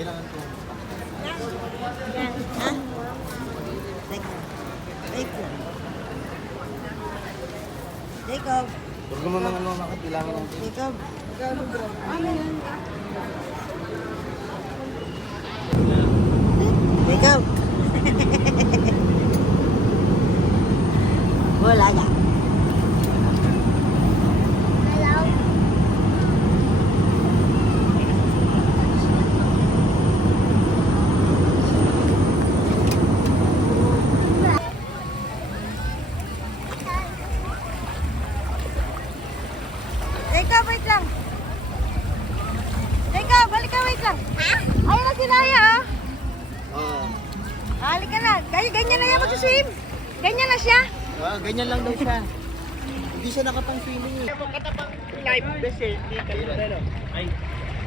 Kailangan ko. Yan. Ha? Teka. Wait lang. Jacob. Huwag mo nang ano, bakit kailangan ng Jacob. Jacob. Wala ka. Jacob, wait lang. Jacob, balik ka, wait lang. Ha? Ayun na si Naya, oh. Oo. Halika na. Ganyan na yan mag-swim. Ganyan na siya. Ganyan lang daw siya. Hindi siya nakapang-swimming eh. Katapang live best eh. Hindi kayo na ay.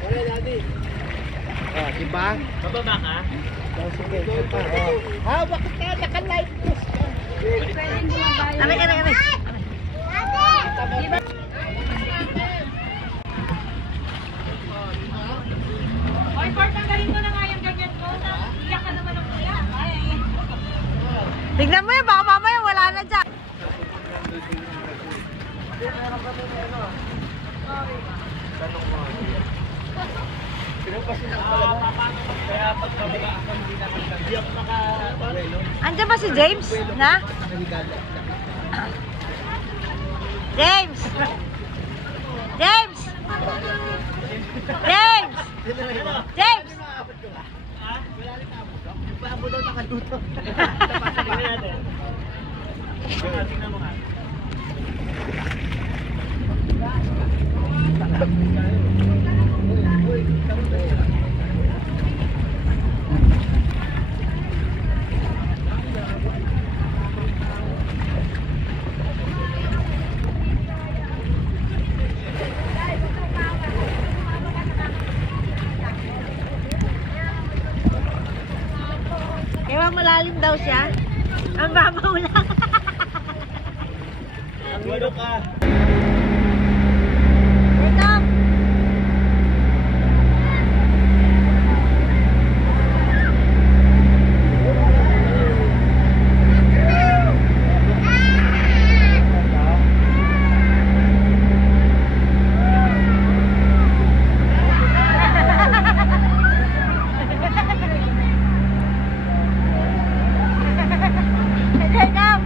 Wala daddy. Diba? Bababa ka? Sige, pa. Bakit ka naka-live best ka? Halika na kami. Oy, Bart, tanggalin mo na nga yung ganyan ko. Iyak ka naman ng kuya. Tignan mo yan, baka mamaya wala na dyan. Andiyan ba si James? Na? James! James! James! James! Bago daw nakaluto. Tingnan mo nga. Ewan malalim daw siya. Ang babaw lang. Ang gulo ka. Jacob! Jacob!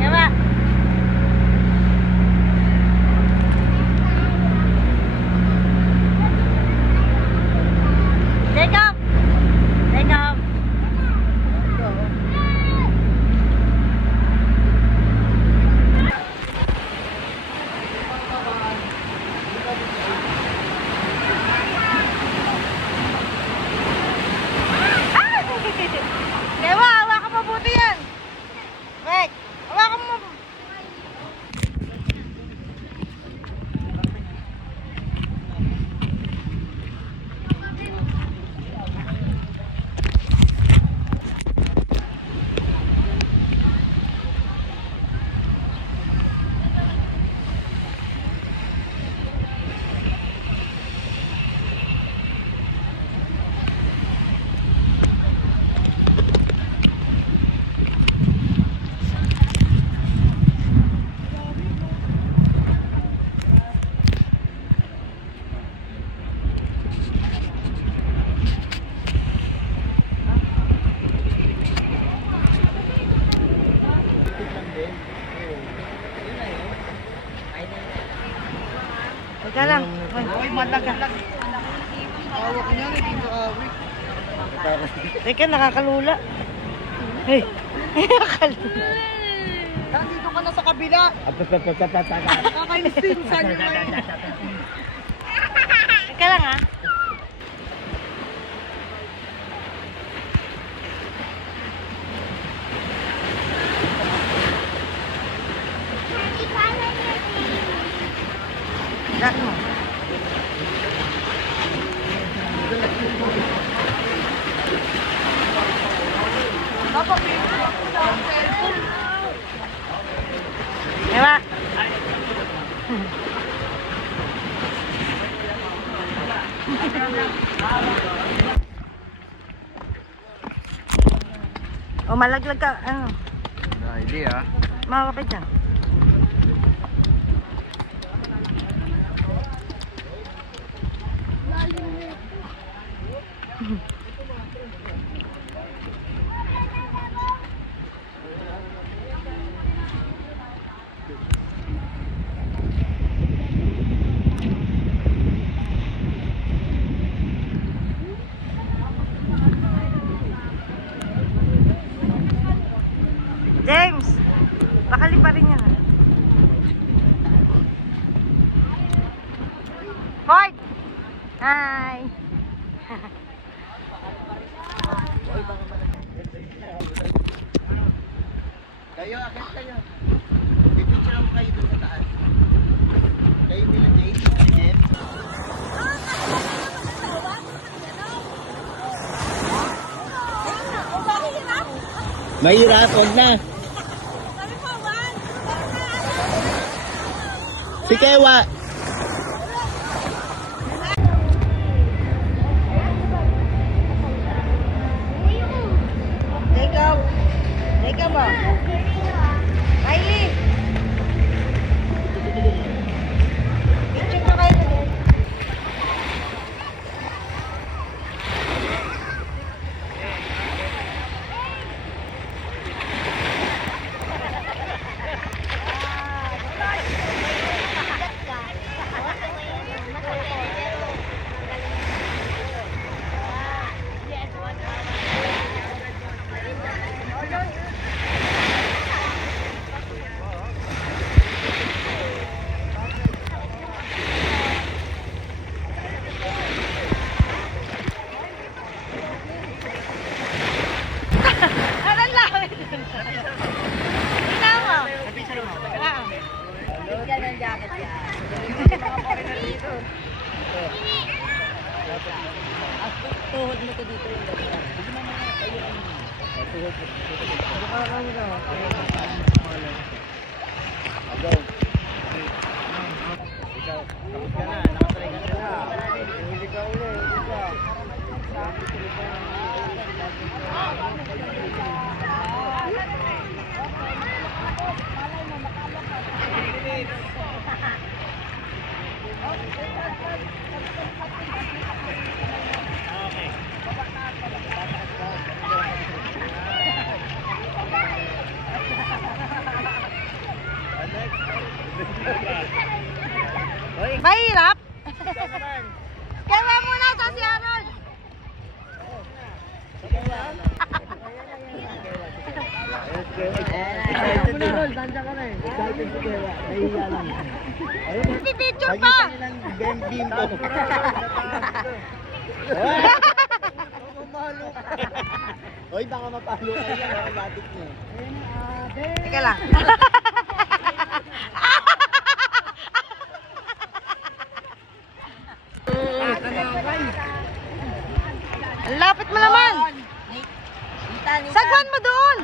Ewa! Jacob! Jacob! Ewa, hawakan mabuti yan. Meg, hawakan mo. Teka lang. Uy, malaga. Hawak niya, hindi nakawik. Teka, nakakalula. Hey, nakakalula. Nandito ka na sa kabila. Nakaka-instinsan yun. Teka lang ha. Lock mo. Diba? O malaglag ka, ano? Hindi ah. Makakapit dyan. James, bakali pa rin yan. Ford! Hi! Kayo, akit kayo. Pipicture mo kayo dun sa taas. Kayo nila Jay. Again. Mahirap, huwag na. Si Kewa. Ikaw. Ikaw ba? Kylie. Picture ko kayo. Aral lang. Tama. Ah. Bigyan ng jacket yan. Tuhod mo to dito yung dalawa. Ikaw, tapos ka na, nakatry ka na. Hindi ka ulit, hindi ka. Mahirap. Kaya muna sa si Arnold. Pipicture pa. Hoy, baka mapalo kayo yan, baka batik niyo. Teka lang. Ang lapit mo naman. Sagwan mo doon.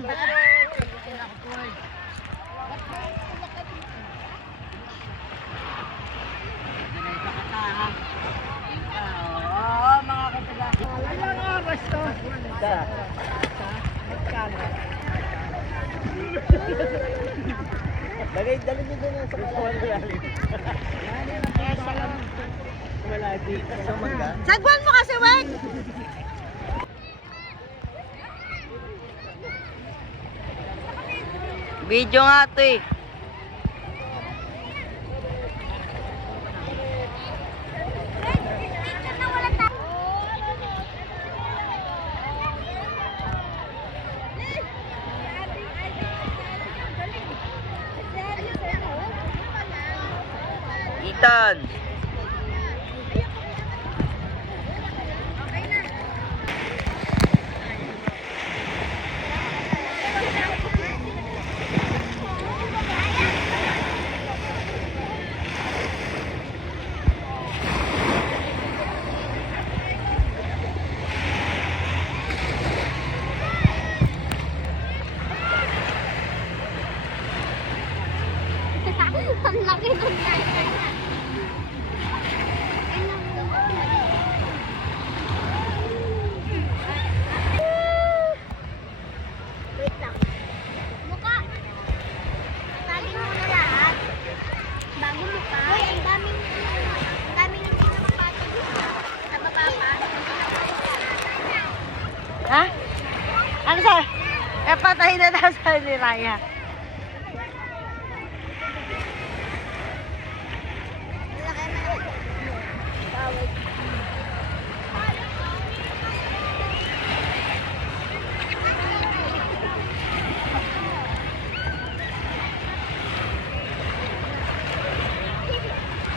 Dali niyo doon sa malalim. Malati. Sa mangga. Sagwan mo kasi, wag. Video nga ito eh. Ethan. Ni Raya.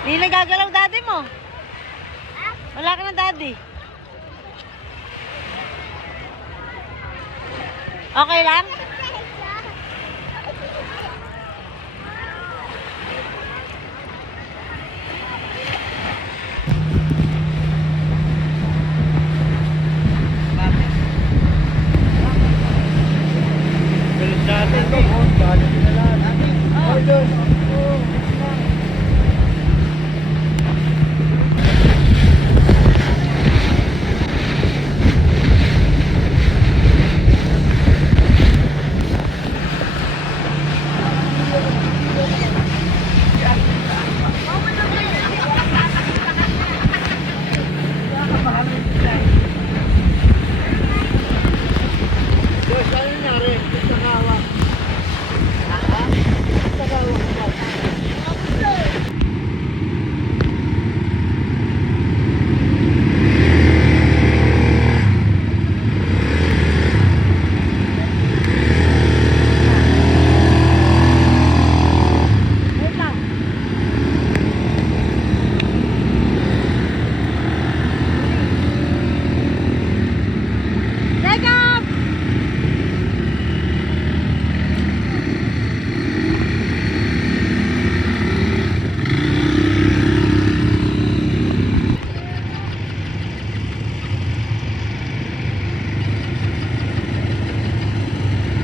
Hindi nagagalaw daddy mo. Wala ka na daddy. Okay lang? Galit natin to. Galit na lang. Oh, doon. Boss, ano nangyari? Sa kawa. Sa kawa. Wait lang. Jacob!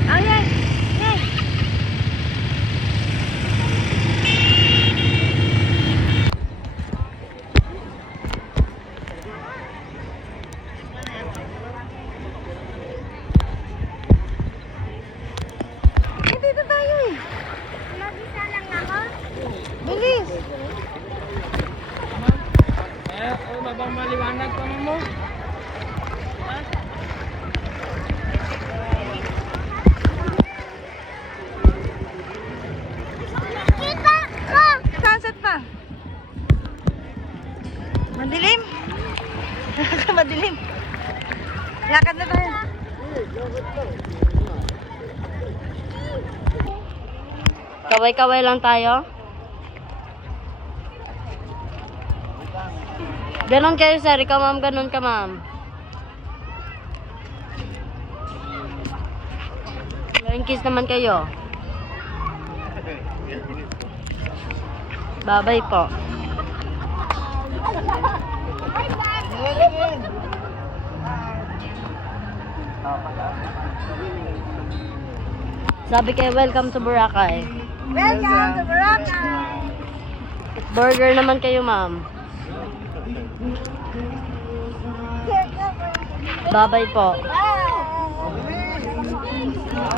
Oh, yes! Yes! Dito tayo eh. Mag-isa lang ako. Bilis! Babang maliwanag pa mo. Kita ko! Sunset pa. Madilim. Madilim. Lakad na tayo. Kaway-kaway lang tayo. Ganon kayo, sir. Ikaw, ma'am. Ganon ka, ma'am. Flying kiss naman kayo. Babay po. Sabi kayo, welcome to Boracay. Welcome to Boracay! Burger naman kayo, ma'am. Babay po.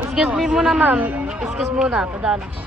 Excuse me muna, ma'am. Excuse muna. Padala ko.